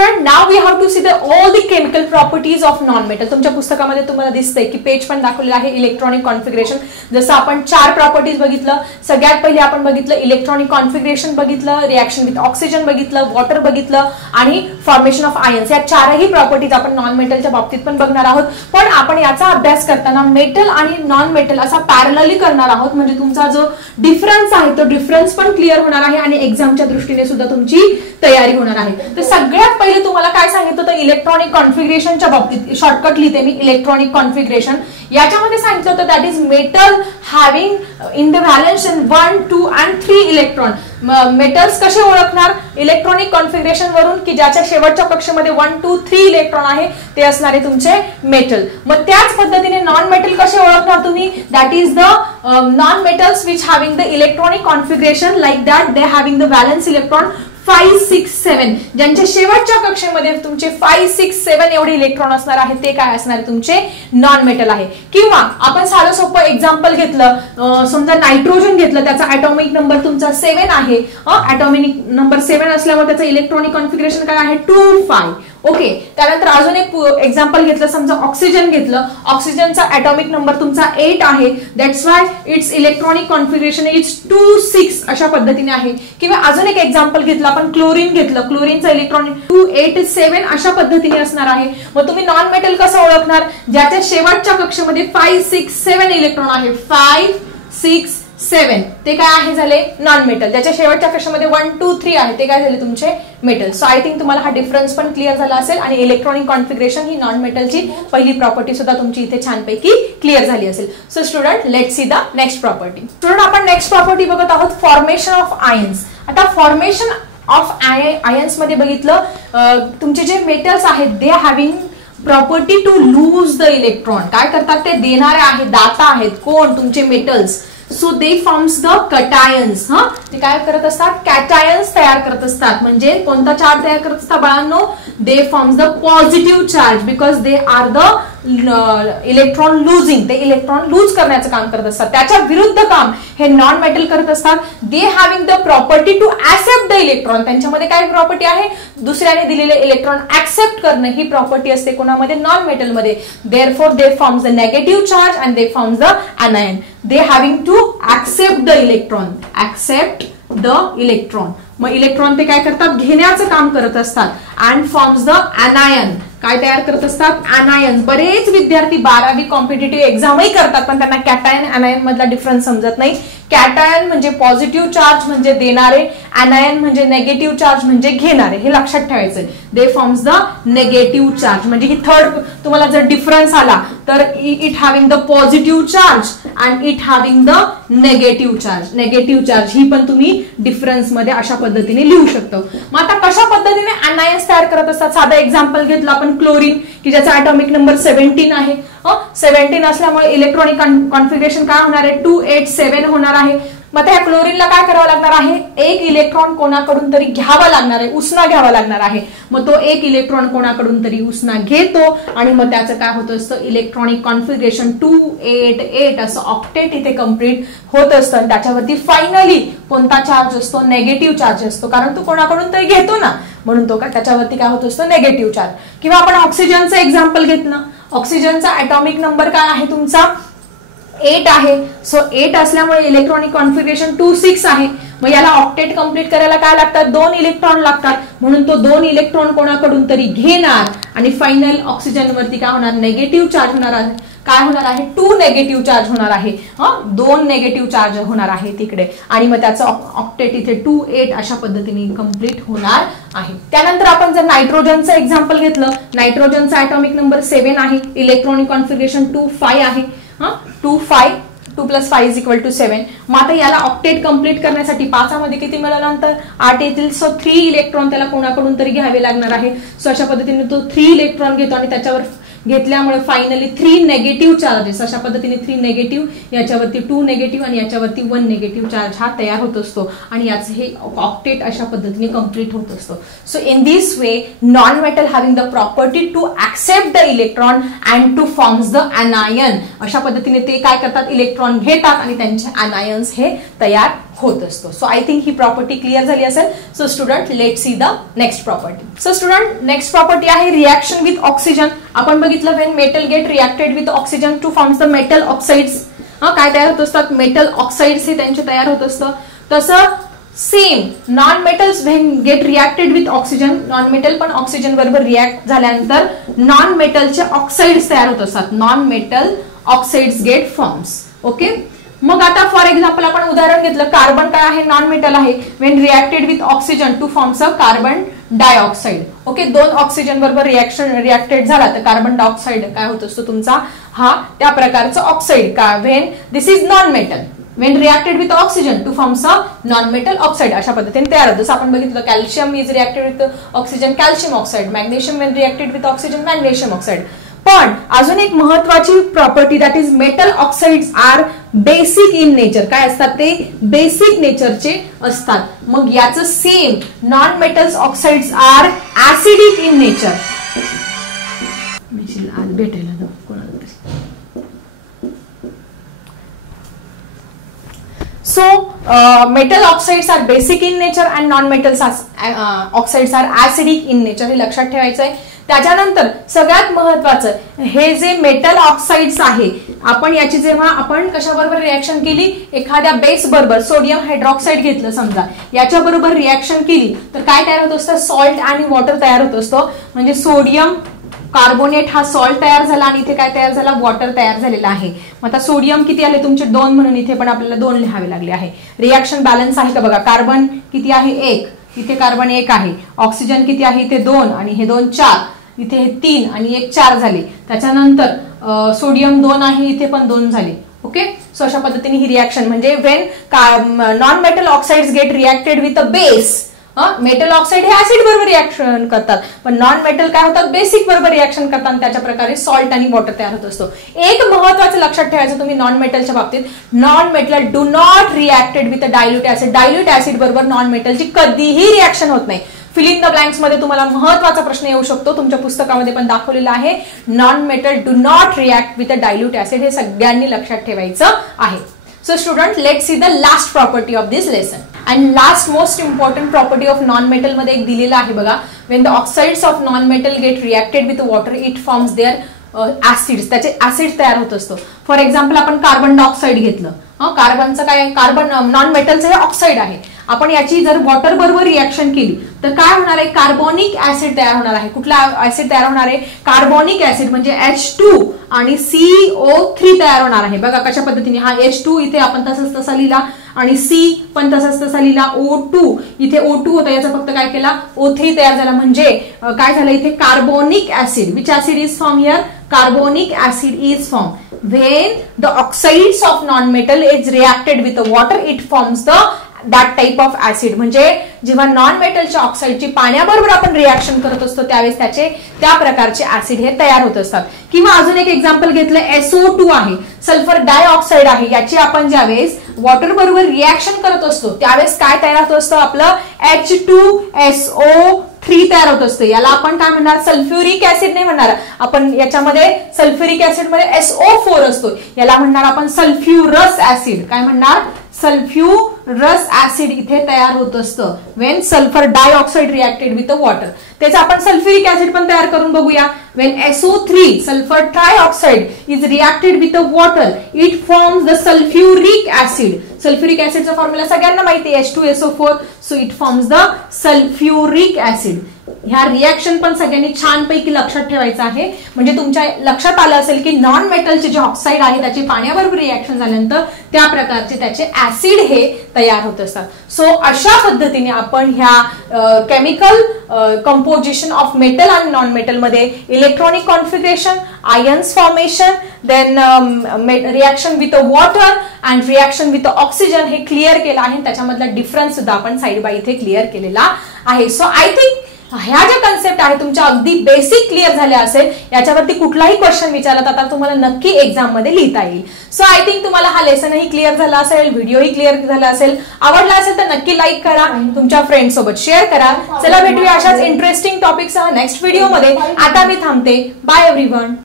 Student, now we have to see the all the chemical properties of non metal. तुमच्या पुस्तकामध्ये तुम्हाला दिसतंय की पेज पण दाखवलेलं आहे इलेक्ट्रॉनिक कॉन्फिगरेशन. जसं आपण 4 प्रॉपर्टीज बघितलं. सगळ्यात पहिले आपण बघितलं इलेक्ट्रॉनिक कॉन्फिगरेशन बघितलं, रिएक्शन विथ ऑक्सिजन बघितलं, वॉटर बघितलं आणि फॉर्मेशन ऑफ आयन्स. या 4ही प्रॉपर्टीज आपण नॉन मेटलच्या बाबतीत पण बघणार आहोत. पण आपण याचा अभ्यास करताना मेटल आणि नॉन मेटल असा पॅरलली करणार आहोत. म्हणजे तुमचा जो डिफरन्स आहे तो डिफरन्स पण क्लिअर होणार आहे आणि एक्झामच्या दृष्टीने सुद्धा तुमची तयारी होणार आहे. तर सगळ्यात पहिले तुम्हाला काय सांगितलं होतं इलेक्ट्रॉनिक कॉन्फिगरेशनच्या बाबतीत. शॉर्टकट लिहिते मी इलेक्ट्रॉनिक कॉन्फिगरेशन. याच्यामध्ये सांगितलं होतं that is metal having in the valence in 1, 2 and 3 electron. Metals कसे ओळखणार इलेक्ट्रॉनिक कॉन्फिगरेशन वरून की ज्याच्या शेवटच्या कक्षेमध्ये 1, 2, 3 इलेक्ट्रॉन आहे ते असणारे तुमचे मेटल. मग त्याच पद्धतीने नॉन मेटल कसे ओळखणार तुम्ही that is the non metals which having the electronic configuration like that they having the valence electron 5, 6, 7. ज्यांच्या शेवटच्या कक्षेमध्ये तुमचे 5, 6, 7 एवढे इलेक्ट्रॉन असणार आहे ते काय असणार तुमचे नॉन मेटल आहे. किंवा आपण साधं सोपं एक्झाम्पल घेतलं, समजा नायट्रोजन घेतलं, त्याचा ॲटॉमिक नंबर तुमचा 7 आहे. ॲटॉमिक नंबर 7 असल्यामुळे त्याचं इलेक्ट्रॉनिक कॉन्फिगरेशन काय आहे 2, 5. ओके. त्यानंतर अजून एक एक्झाम्पल घेतलं, समजा ऑक्सिजन घेतलं. ऑक्सिजनचा ॲटॉमिक नंबर तुमचा 8 आहे. That's why it's electronic configuration is 2, 6 अशा पद्धतीने आहे. किंवा अजून एक एक्झाम्पल घेतलं आपण क्लोरीन घेतलं. क्लोरीनचा इलेक्ट्रॉनिक 2, 8, 7 अशा पद्धतीने असणार आहे. मग तुम्ही नॉन मेटल कसं ओळखणार ज्याच्या शेवटच्या कक्षेमध्ये 5, 6, 7 इलेक्ट्रॉन आहे. 5, 6, 7 ते काय आहे झाले नॉन मेटल. ज्याच्या शेवटच्या कक्षामध्ये 1, 2, 3 आहे ते काय झाले तुमचे मेटल. सो आय थिंक तुम्हाला हा डिफरन्स पण क्लिअर झाला असेल आणि इलेक्ट्रॉनिक कॉन्फिगरेशन ही नॉन मेटलची पहिली प्रॉपर्टी सुद्धा तुमची इथे छानपैकी क्लिअर झाली असेल. So student, let's see the next property. Student, आपण नेक्स्ट प्रॉपर्टी बघत आहोत फॉर्मेशन ऑफ आयन्स. आता फॉर्मेशन ऑफ आयन्स मध्ये बघितलं तुमचे जे मेटल्स आहेत they having property to lose the electron. काय करतात ते देणारे आहेत, दाता आहेत. कोण तुमचे metals. So they forms the cations. ते काय करत असतात कॅटायन्स तयार करत असतात. म्हणजे कोणता चार्ज तयार करत असतात बाळांनो दे forms the positive charge because they are the electron losing. ते इलेक्ट्रॉन लूज करण्याचं काम करत असतात. त्याच्या विरुद्ध काम हे नॉन मेटल करत असतात. They having the property to accept the electron. त्यांच्यामध्ये काय प्रॉपर्टी आहे दुसऱ्याने दिलेले इलेक्ट्रॉन ऍक्सेप्ट करणं ही प्रॉपर्टी असते कोणामध्ये नॉन मेटलमध्ये. Therefore they forms the negative charge and they forms the anion. They having to accept the electron. Accept the electron. मग इलेक्ट्रॉन ते काय करतात घेण्याचं काम करत असतात. And forms the anion. काय तयार करत असतात anions. बरेच विद्यार्थी 12वी कॉम्पिटिटिव्ह एक्झामही करतात पण त्यांना कॅटायन anion मधला डिफरन्स समजत नाही. कॅटायन म्हणजे पॉझिटिव्ह चार्ज म्हणजे देणारे, anion म्हणजे नेगेटिव्ह चार्ज म्हणजे घेणारे. हे लक्षात ठेवायचंय. They forms the negative charge. म्हणजे ही थर्ड तुम्हाला जर डिफरन्स आला तर it having the positive charge and it having the negative charge. Negative charge ही पण तुम्ही डिफरन्स मध्ये अशा पद्धतीने लिहू शकतो. मग आता कशा पद्धतीने anions तयार करत असतात. साधं एक्झाम्पल घेतलं आपण क्लोरीन की ज्याचा ॲटॉमिक नंबर 17 आहे. 17 असल्यामुळे इलेक्ट्रॉनिक कॉन्फिगरेशन काय होणार आहे 2, 8, 7 होणार आहे. मग त्या क्लोरीनला काय करावं लागणार आहे एक इलेक्ट्रॉन कोणाकडून तरी घ्यावा लागणार आहे, उसना घ्यावा लागणार आहे. मग तो एक इलेक्ट्रॉन कोणाकडून तरी उसना घेतो आणि मग त्याचं काय होत असतं इलेक्ट्रॉनिक कॉन्फिगरेशन 2, 8, 8 असं ऑक्टेट इथे कम्प्लीट होत असतं. त्याच्यावरती फायनली कोणता चार्ज असतो नेगेटिव्ह चार्ज असतो कारण तो कोणाकडून तरी घेतो ना म्हणून तो काय त्याच्यावरती काय होत असतो नेगेटिव्ह चार्ज. किंवा आपण ऑक्सिजनचं एक्झाम्पल घेतलं. ऑक्सिजनचा ॲटॉमिक नंबर काय आहे तुमचा 8 आहे. सो 8 असल्यामुळे इलेक्ट्रॉनिक कॉन्फिगरेशन 2, 6 आहे. मग याला ऑक्टेट कंप्लीट करायला काय लागतात 2 इलेक्ट्रॉन लागतात. म्हणून तो 2 इलेक्ट्रॉन कोणाकडून तरी घेणार आणि फायनल ऑक्सिजन वरती काय होणार नेगेटिव्ह चार्ज होणार आहे. काय होणार आहे 2 नेगेटिव्ह चार्ज होणार आहे. 2 नेगेटिव्ह चार्ज होणार आहे तिकडे आणि मग त्याचं ऑक्टेट इथे 2, 8 अशा पद्धतीने कंप्लीट होणार आहे. त्यानंतर आपण जर नायट्रोजनचं एक्झाम्पल घेतलं. नायट्रोजनचा ॲटॉमिक नंबर 7 आहे. इलेक्ट्रॉनिक कॉन्फिगरेशन 2, 5 आहे. 2, 5 2 + 5 = 7. मग आता याला ऑक्टेट कंप्लीट करण्यासाठी 5 मध्ये किती मिळाल्यानंतर 8 येतील. सो 3 इलेक्ट्रॉन त्याला कोणाकडून तरी घ्यावे लागणार आहे. सो अशा पद्धतीने तो 3 इलेक्ट्रॉन घेतो आणि त्याच्यावर घेतल्यामुळे फायनली 3 नेगेटिव्ह चार्जेस अशा पद्धतीने 3 नेगेटिव्ह याच्यावरती 2 नेगेटिव्ह आणि याच्यावरती 1 नेगेटिव्ह चार्ज हा तयार होत असतो आणि याचं हे ऑक्टेट अशा पद्धतीने कंप्लीट होत असतो. So in this way non metal having the property to accept the electron and to forms the anion. अशा पद्धतीने ते काय करतात इलेक्ट्रॉन घेतात आणि त्यांचे anions हे तयार होत असतो. सो आय थिंक ही प्रॉपर्टी क्लिअर झाली असेल. So student let see the next property. So student next property आहे रिएक्शन विथ ऑक्सिजन. आपण बघितलं when metal get reacted with oxygen to forms the metal oxides. काय तयार होत असतात, मेटल ऑक्साइड्स हे त्यांचे तयार होत असतं. तसं same non metals when get reacted with oxygen, non metal पण ऑक्सिजन बरोबर रिएक्ट झाल्यानंतर नॉन मेटलचे ऑक्साइड्स तयार होत असतात. Non metal oxides get forms. Okay. मग आता फॉर एक्झाम्पल आपण उदाहरण घेतलं, कार्बन काय आहे, नॉन मेटल आहे. When reacted with oxygen to forms of carbon dioxide. Okay. 2 oxygen बरोबर रिएक्टेड झाला तर कार्बन डायऑक्साइड काय होत असतो तुमचा, हा त्या प्रकारचा ऑक्साइड. का when this is non metal, when reacted with oxygen to forms of non metal oxide अशा पद्धतीने तयार होतं. जसं आपण बघितलं calcium is reacted with oxygen calcium oxide, magnesium when reacted with oxygen magnesium oxide. पण अजून एक महत्वाची property that is metal oxides are basic in nature. काय असतात ते, बेसिक नेचरचे असतात. मग याचं same non metals oxides are acidic in nature. आज भेटायला So metal oxides are basic in nature and non-metals oxides are acidic in nature. हे लक्षात ठेवायचं आहे. त्याच्यानंतर सगळ्यात महत्वाचं हे जे मेटल ऑक्साइड्स आहे, आपण याची जेव्हा आपण कशाबरोबर रिएक्शन केली, एखाद्या बेस बरोबर सोडियम हायड्रॉक्साइड घेतलं समजा, याच्या बरोबर रिएक्शन केली तर काय तयार होत असतं, सॉल्ट आणि वॉटर तयार होत असतो. म्हणजे सोडियम कार्बोनेट हा सॉल्ट तयार झाला आणि इथे काय तयार झाला, वॉटर तयार झालेला आहे. मग आता सोडियम किती आले तुमचे 2 म्हणून इथे पण आपल्याला 2 लिहावे लागले आहे. रिएक्शन बॅलन्स आहे का बघा, कार्बन किती आहे 1, इथे कार्बन 1 आहे. ऑक्सिजन किती आहे इथे 2 आणि हे 2 4, इथे हे 3 आणि 1 4 झाले. त्याच्यानंतर सोडियम 2 आहे, इथे पण 2 झाले. ओके. सो अशा पद्धतीने ही रिएक्शन म्हणजे when non metal oxides get reacted with a base, metal oxide हे ऍसिड बरोबर रिएक्शन करतात, पण नॉन मेटल काय होतात, बेसिक बरोबर रिएक्शन करतात. त्याच्या प्रकारे सॉल्ट आणि वॉटर तयार होत असतो. एक महत्वाचं लक्षात ठेवायचं तुम्ही नॉन मेटलच्या बाबतीत, non metal do not reacted with dilute acid. Dilute acid बरोबर नॉन मेटलची कधीही रिएक्शन होत नाही. फिल इन द ब्लँक्स मध्ये तुम्हाला महत्वाचा प्रश्न येऊ शकतो, तुमच्या पुस्तकामध्ये पण दाखवलेला आहे. Non metal do not react with dilute acid, हे सगळ्यांनी लक्षात ठेवायचं आहे. So student, let's see the last property of this lesson. And last most important property of non-metal मध्ये एक दिलेला आहे बघा. When the oxides of non-metal get reacted with water, it forms their acids. त्याचे ऍसिड तयार होत असतो. For example आपण कार्बन डायऑक्साइड घेतलं. कार्बनचं काय, कार्बन नॉन मेटलचं हे ऑक्साइड आहे. आपण याची जर वॉटर बरोबर रिएक्शन केली तर काय होणार आहे, कार्बोनिक ऍसिड तयार होणार आहे. कुठला ऍसिड तयार होणार आहे, कार्बोनिक ऍसिड म्हणजे H2 आणि CO3 तयार होणार आहे. बघा कशा पद्धतीने, हा H2 इथे आपण तसंच तसा लिहिला आणि C पण तसंच तसा लिहिला. O2 इथे O2 होता, याचा फक्त काय केला, O3 तयार झाला. म्हणजे काय झालं इथे, carbonic acid. Which acid is form here, carbonic acid is form. When the oxides of non-metal is reacted with the water, it forms the that type of acid. म्हणजे जेव्हा नॉन मेटलच्या ऑक्साइडची पाण्याबरोबर आपण रिएक्शन करत असतो त्यावेळेस त्याचे त्या प्रकारचे ऍसिड हे तयार होत असतात. किंवा अजून एक एक्झाम्पल घेतलं, SO2 आहे, सल्फर डायऑक्साइड आहे. याची आपण ज्यावेळेस वॉटर बरोबर रिएक्शन करत असतो त्यावेळेस काय तयार होत असतं, आपलं H2SO3 तयार होत असतं. याला आपण काय म्हणणार, सल्फ्युरिक ऍसिड नाही म्हणणार आपण. याच्यामध्ये सल्फ्युरिक ऍसिड मध्ये SO4 असतो, याला म्हणणार आपण सल्फ्युरस ऍसिड. काय म्हणणार, सल्फ्युरस ऍसिड इथे तयार होत असतं when sulphur dioxide reacted with water. त्याचं आपण सल्फ्युरिक ऍसिड पण तयार करून बघूया. When SO3 sulphur trioxide is reacted with water, it forms the sulphuric acid. Sulphuric ऍसिडचा फॉर्म्युला सगळ्यांना माहिती आहे, H2SO4. So it forms the sulphuric acid. ह्या रिएक्शन पण सगळ्यांनी छानपैकी लक्षात ठेवायचं आहे. म्हणजे तुमच्या लक्षात आलं असेल की नॉन मेटलचे जे ऑक्साइड आहे त्याचे पाण्याबरोबर रिएक्शन झाल्यानंतर त्या प्रकारचे त्याचे ऍसिड हे तयार होत असतात. सो अशा पद्धतीने आपण ह्या केमिकल कंपोजिशन ऑफ मेटल आणि नॉन मेटल मध्ये electronic configuration, ions formation, then reaction with water and reaction with oxygen हे क्लिअर केलं आहे. त्याच्यामधला डिफरन्स सुद्धा आपण साइड बाय इथे क्लिअर केलेला आहे. सो आय थिंक ह्या ज्या कन्सेप्ट आहे तुमच्या अगदी बेसिक क्लिअर झाल्या असेल. याच्यावरती कुठलाही क्वेश्चन विचारला तर तुम्हाला नक्की एक्झाम मध्ये लिहिता येईल. सो आय थिंक तुम्हाला हा लेसनही क्लिअर झाला असेल, व्हिडिओही क्लिअर झाला असेल. आवडला असेल तर नक्की लाईक करा, तुमच्या फ्रेंड सोबत शेअर करा. चला भेटूया अशाच इंटरेस्टिंग टॉपिकसह नेक्स्ट व्हिडिओ मध्ये. आता मी थांबते. Bye everyone.